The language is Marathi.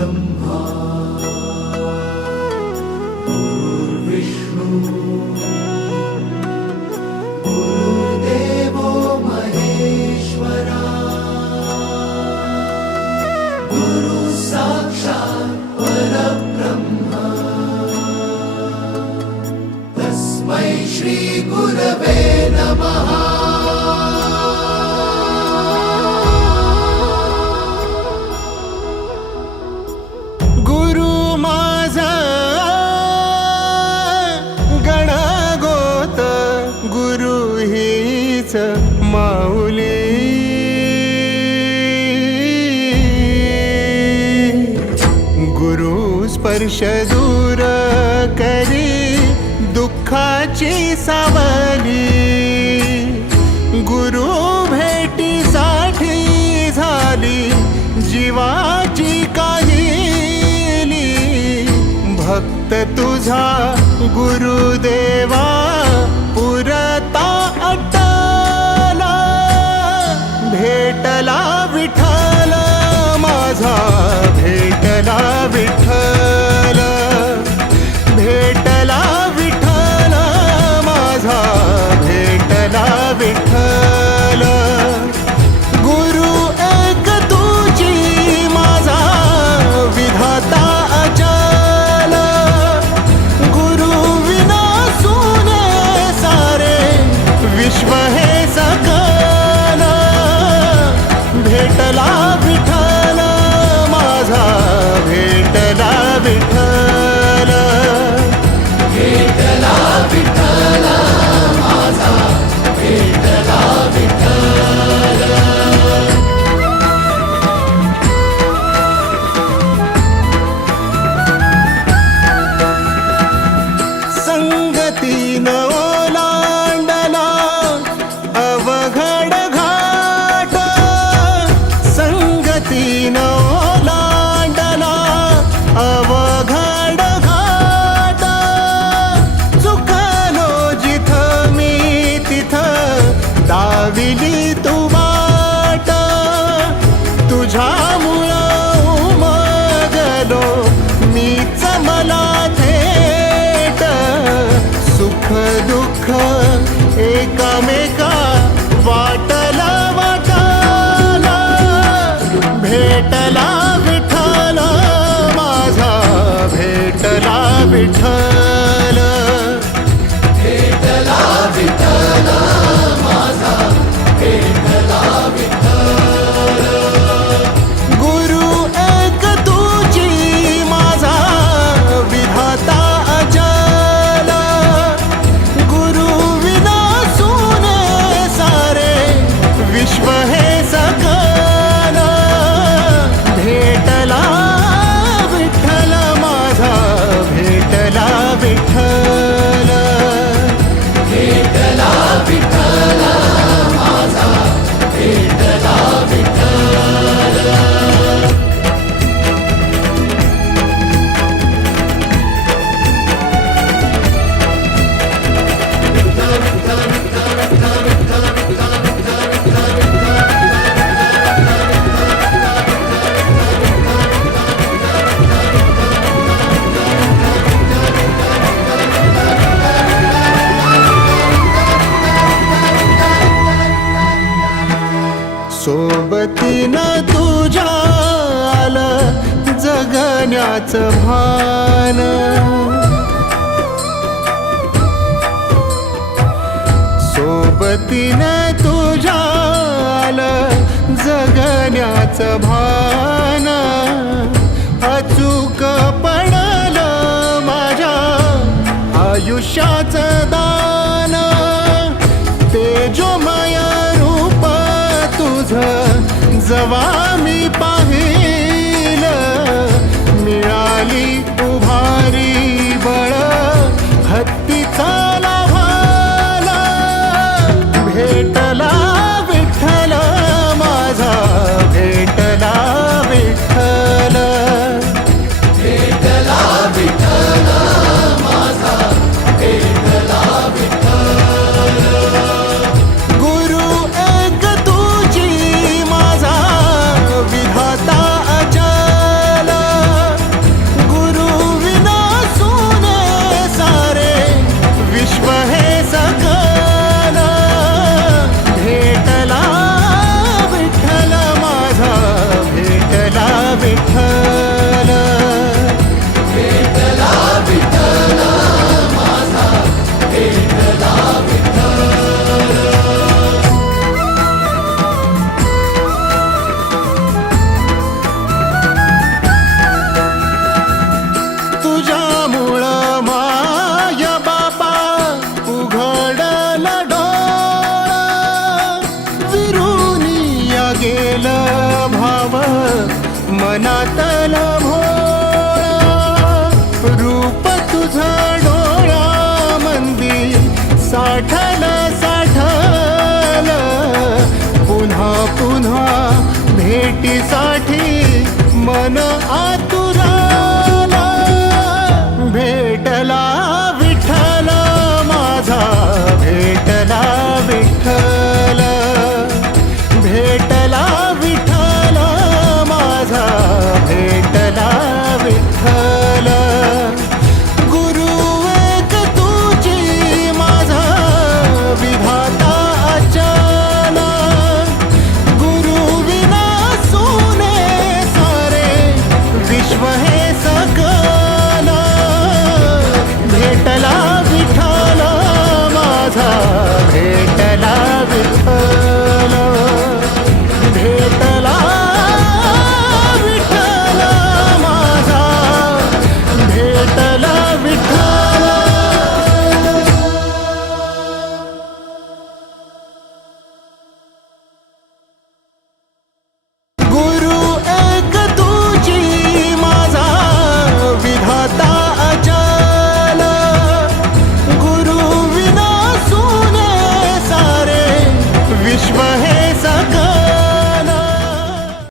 परब्रह्मा गुरुर्विष्णु गुरुर्देवो महेश्वरा गुरु साक्षात् परब्रह्मा तस्मै श्री गुरवे नमः। माऊली गुरु स्पर्श दूर करी दुःखाची सावली, गुरु भेटीसाठी झाली जीवाची काहिली। भक्त तुझा गुरुदेवा पुरता भेटला विठ्ठल माझा, भेटला विठ्ठल, भेटला विठ्ठल माझा, भेटला विठ्ठल। गुरु एक तुझी माझा विधाता अचल, गुरु विना सुने सारे विश्व हे सकल। भेटला विठ्ठल माझा, भेटला विठ्ठल, भेटला विठ्ठल माझा, भेटला विठ्ठल। संगतीनं ओलांडला अवघड घाट, संगतीनं ओलांडला अवघड घाट। चुकलो जिथं मी तिथं दाविली तू वाट, तुझ्यामुळं उमगलो मीच मला थेट। सुख दुःख एकामेका वाटला वाटाला, भेटला विठ्ठल माझा, भेटला विठ्ठल, भेटला विठ्ठल माझा, भेटला विठ्ठल। गुरु एक तुझी माझा विधाता अचल, गुरु विना सुने सारे विश्व हे सकल। भेटला विठ्ठल माझा, भेटला विठ्ठल, भेटला विठ्ठल माझा, भेटला विठ्ठल। सोबतीनं तुझ्या आलं जगण्याचं भान, सोबतीनं तुझ्या आलं जगण्याचं भान। अचूक पडलं माझ्या आयुष्याचं दान, तेजोमय रूप तुझं जवा मी पाहिलं, मिळाली उभारी बळ हत्तीचा लाभाला। भेटला विठ्ठल माझा, भेटला विठ्ठल, भेटला विठ्ठल माझा, भेटला मनातल भोळा रूप तुझं डोळ्यामंदी साठल साठल पुन्हा पुन्हा भेटीसाठी मन आतुरल